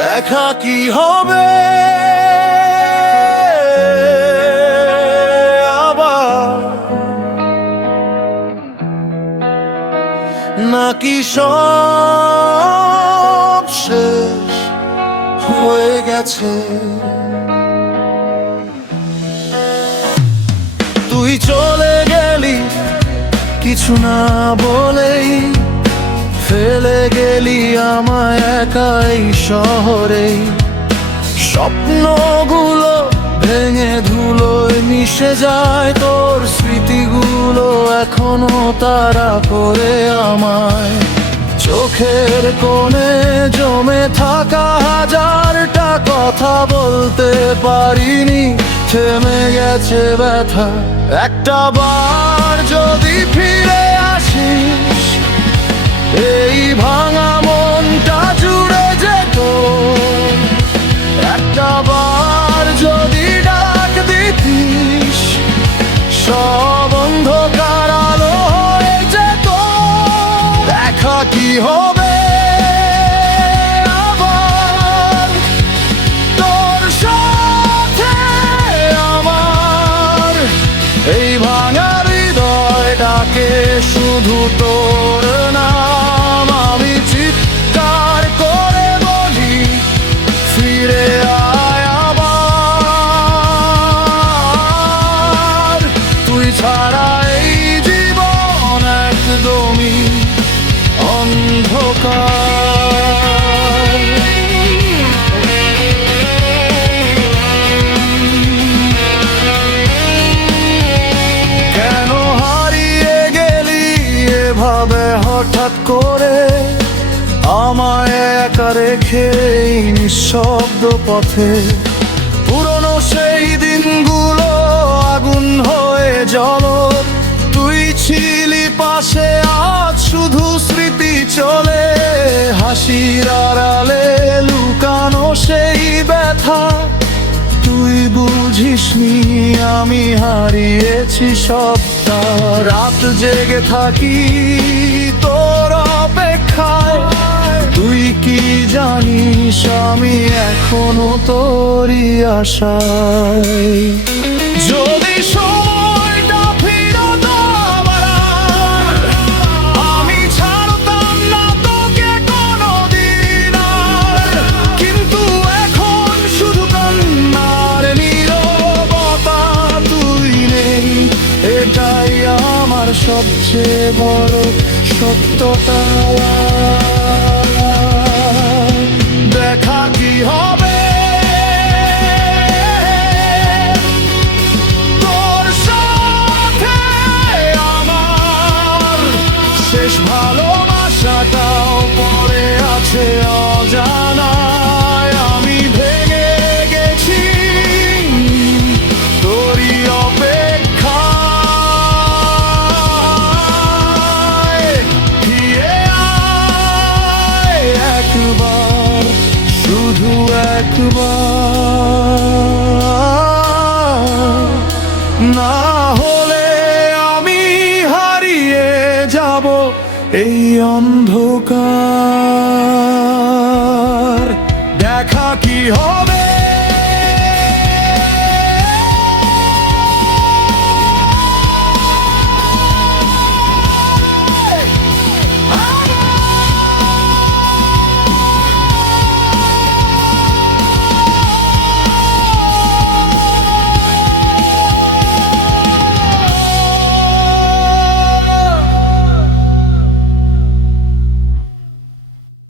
দেখা কি হবে আবার, নাকি সব শেষ হয়ে গেছে? তুই চলে গেলি কিছু না বলেই, ফেলে গেলি আমায় একা এই শহরে। স্বপ্নগুলো ভেঙে ধুলোয় মিশে যায়, তোর স্মৃতিগুলো এখনো তারা করে আমায়। চোখের কোণে জমে থাকা হাজারটা কথা বলতে পারিনি, থেমে গেছে ব্যথা। একটা বার যদি ফিরে আসিস, এই ভাঙা মনটা জুড়ে যেত। একটা বার যদি ডাক দিতিস, সব অন্ধকার আলো হয়ে যেত। দেখা কি হবে আবার তোর সাথে আমার, এই ভাঙা হৃদয়টাকে শুধু তোর নাম আমি চিৎকার করে বলি, ফিরে আয় আবার। তুই ছাড়া এই জীবন একদমই অন্ধকার। কেন হারিয়ে গেলি এভাবে হঠাৎ করে, আমায় একা রেখে এই নিঃশব্দ পথে? পুরনো সেই দিনগুলো আগুন হয়ে জ্বলক, তুই ছিলি পাশে, আজ শুধু স্মৃতি চলে। হাসির আড়ালে লুকানো সেই ব্যথা, তুই বুঝিসনি আমি হারিয়েছি সবটা। রাত জেগে থাকি তোর অপেক্ষায়, তুই কি জানিস আমি এখনো তোরই আশায়। যদি সময়টা ফিরত আবার, আমি ছাড়তাম না তোকে কোনোদিন আর। কিন্তু এখন শুধু কান্নার নীরবতা, তুই নেই এটাই আমার সবচেয়ে বড় সত্যতা। দেখা কি হবে তোর সাথে আমার, শেষ ভালোবাসাটাও পড়ে আছে অজানায়। আমি ভেঙে গেছি তোরই অপেক্ষায়। ফিরে আয় একবার, শুধু একবার, না হলে আমি হারিয়ে যাব এই অন্ধকার। দেখা কি হয়